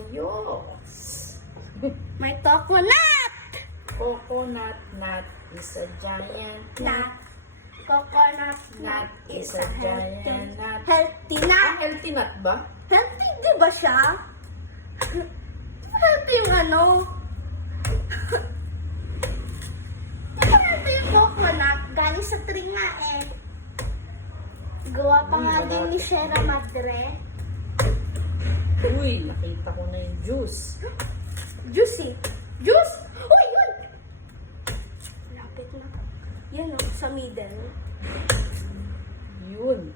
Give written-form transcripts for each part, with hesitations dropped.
Ayos. May coconut. Coconut nut is a giant Nut. nut. Coconut Nut is a giant nut. Healthy Ah, nut. healthy nut ba? Healthy, di ba siya? Healthy yung ano? Di ba healthy yung coconut? Galing sa tree nga eh. Gawa pa nga din ni Sierra Madre. Uy, nakita ko na yung juice. Juicy. Juice! Uy, yun! Lapit na. Yan o, sa middle. Yun.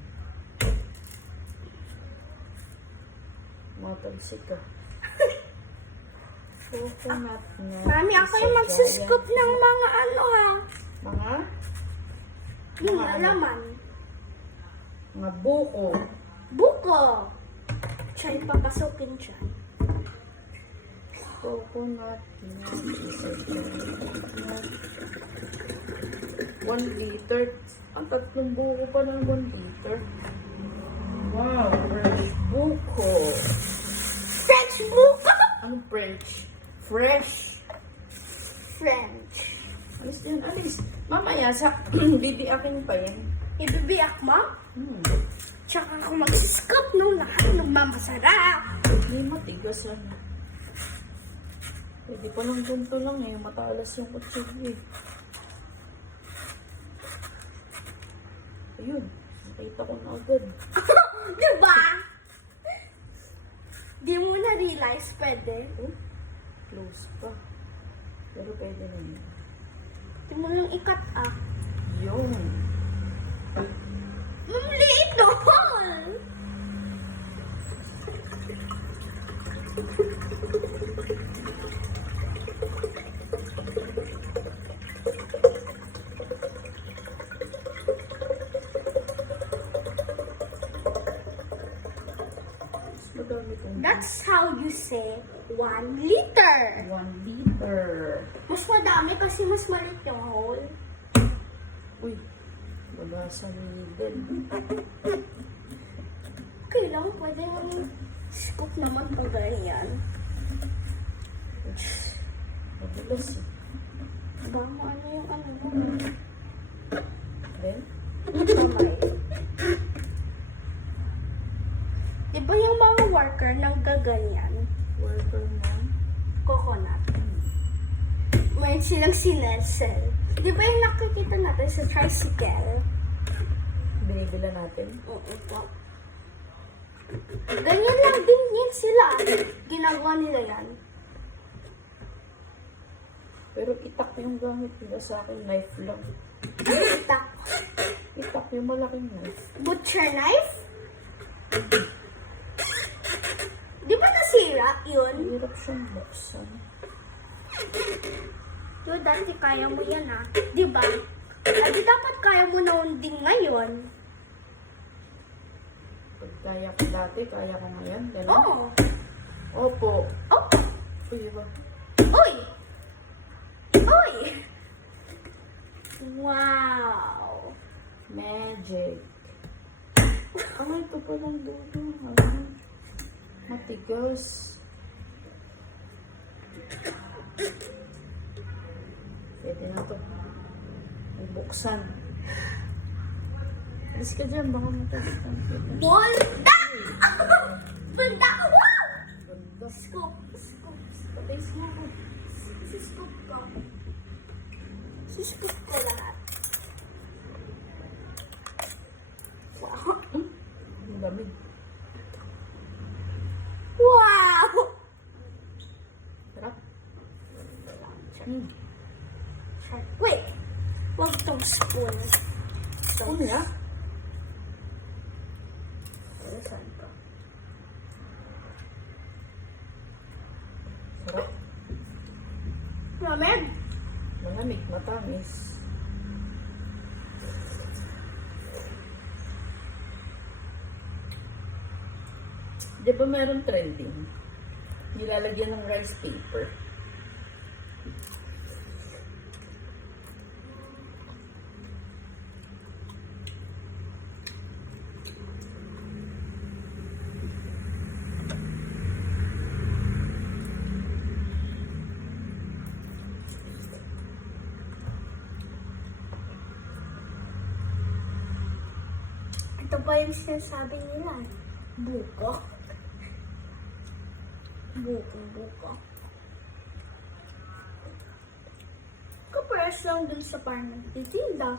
Matalsik ka. Coconut nut. Mami, ako is a yung magsiscoop giant ng nut. mga ano ha. Mga? Yung Mga ano? laman. Mga buko. Buko. Siya ipapasukin siya. Coconut nut is a giant nut. 1 liter. Ang tatlong buko pa ng 1 liter. Wow, fresh buko. French buko! Anong French? Fresh. French. Alis yun, alis. Mamaya, sa bibiakin pa yan. Ibibiyak mo? Tsaka ako magsiscoop nung lahat ng mamasarap. Hindi matigas yan. Pwede pa lang ganito lang eh. Matalas yung kutsilyo eh. Ayun. Nakita ko na agad. Diba? Di mo na-realize pwede. Oh, close pa. Pero pwede na yun. Di mo lang ikat ah. Yun. Mamliit doon! Mas madami kong That's how you say 1 liter. 1 liter. Mas madami kasi mas maliit yung hole. Uy. Wala sa middle. Okay lang, pwede nang scoop naman pag ganyan. Madulas eh. Ba, ano yung ano mo? Then, Kamay. Diba yung mga worker nang gaganyan? worker na. Coconut. Mayroon silang sinelsel. Diba yung nakikita natin sa tricycle? Binibila natin. Ito. Ganyan lang din yan sila. Ginagawa nila yan. Pero itak yung gamit nila sa akin. Knife lang. Ano itak? Itak yung malaking knife. Butcher knife? Di ba nasira yun? Hirap siyang buksan. Yo, dati kaya mo yan ha. Di ba? Di dapat kaya mo na unding ngayon. Pag kaya ko dati, kaya ko ngayon. Ganun. Oo. Opo. Oh. Uy, diba? Uy! Uy! Wow! Magic. Ito pa lang dulo. Ano? Matigas. Pwede na to. Ibuksan. Alis ka dyan, baka matagpan. Bulda! Bulda! Wow! Ganda. Scoop! Scoop! Patay siya ako. Scoop ko. Scoop ko lahat. Wow! Ang lamig. Wow! Sarap. Wait! Huwag tong spoon. Ano niya? Saan pa? Sarap. Malamig? Malamig, matamis. Di ba meron trending? Nilalagyan ng rice paper. Ito pa yung sinasabi nila. Buko. Buko. Kapares lang dun sa parang nagtitinda.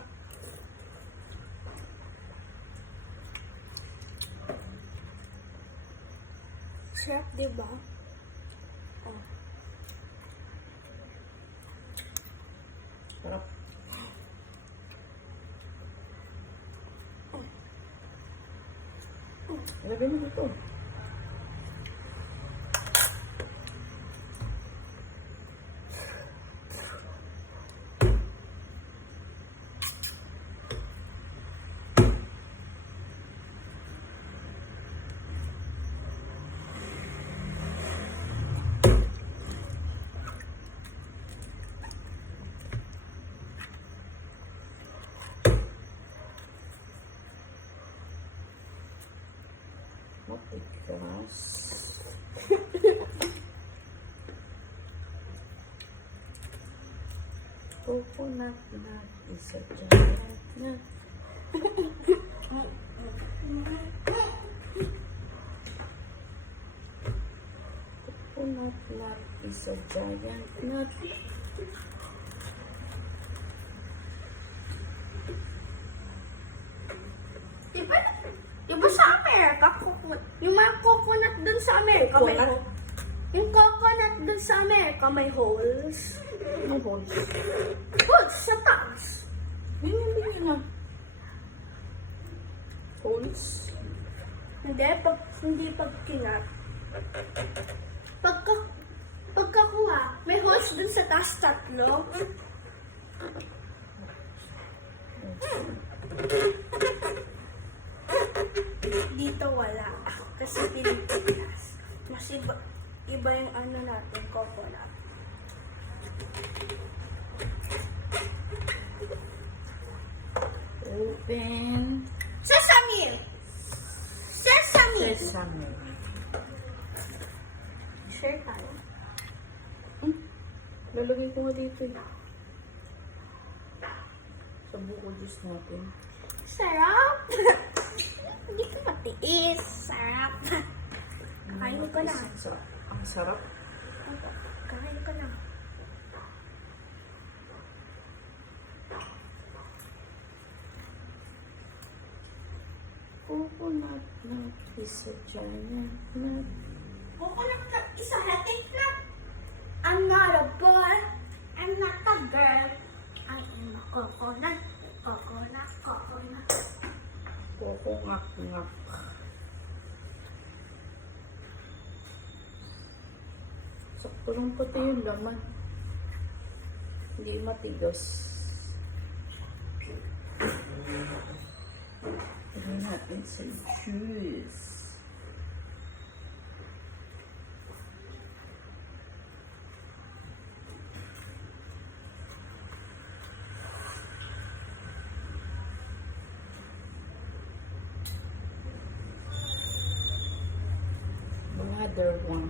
Sarap, diba? Oh. Sarap. Ilagay mo dito. Matigas. Coconut nut is a giant nut. Coconut nut is a giant nut. Diba sa Amerika, yung mga coconut dun sa Amerika, may Coconut? holes. Yung coconut dun sa Amerika, may holes. Anong holes? Holes sa taas. Hindi na. Holes? Hindi pag kinat. Pagkakuha, may holes dun sa taas, 3. Dito wala. Kasi Pilipinas. Mas iba yung ano natin, coconut. Open. Sesame! Sesame! Sesame. Share tayo. Lalagay ko nga dito eh. Sa buko juice natin. Sarap! Hindi ko matiis. Sarap. Kain ko na. Ang sarap. Kain ko na. Coconut nut is a giant nut. Coconut na isa hating na. I'm not a boy. I'm not a girl. I am a coconut. Coconut. Kokongak-ngak. Sakto lang pati yung laman. Hindi matigas. Tignan natin sa juice. Another one.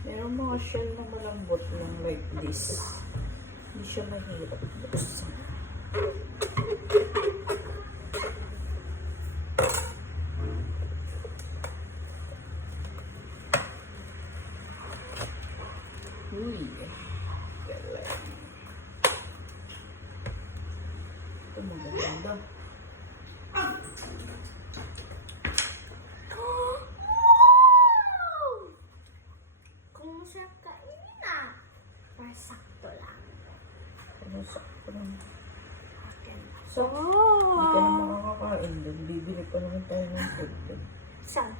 Merong mga shell na malambot lang like this. Hindi siya mahirap buksan. Uy, galing. Ito maganda. Kung masarap kainin na. Pero sakto lang. Ano sakto lang. Akin. So, hindi ka na makakakain doon. Bibili pa naman tayo ng food. Saan?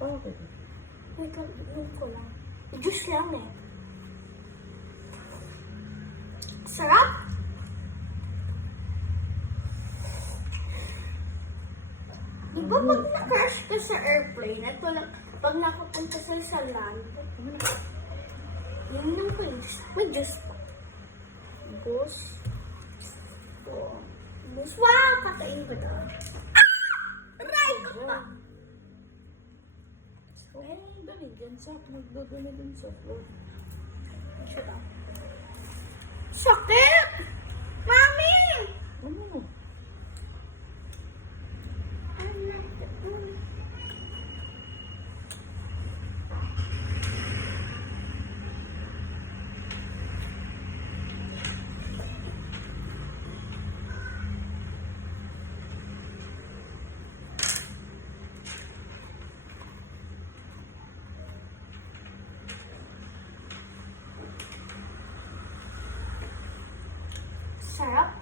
Bakit? May kalunod ko lang. Juice lang eh. Sarap! Di ba pag na-crash ka sa airplane, at wala, pag nakapunta sa land, yun yung police. May Diyos po. Bus. Bus. Wow! Kakain ko na. Aray ko pa! Oh, dali dyan sa, magdodo na dun sa floor. Sakit! Mami! Ano? Sarap.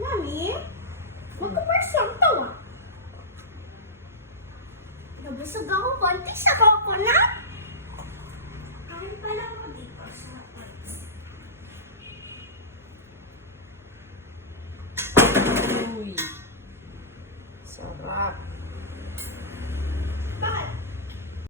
Mami, magkaparsang tawa. Nabusog ako konti sa coconut. Kain pala ako dito sa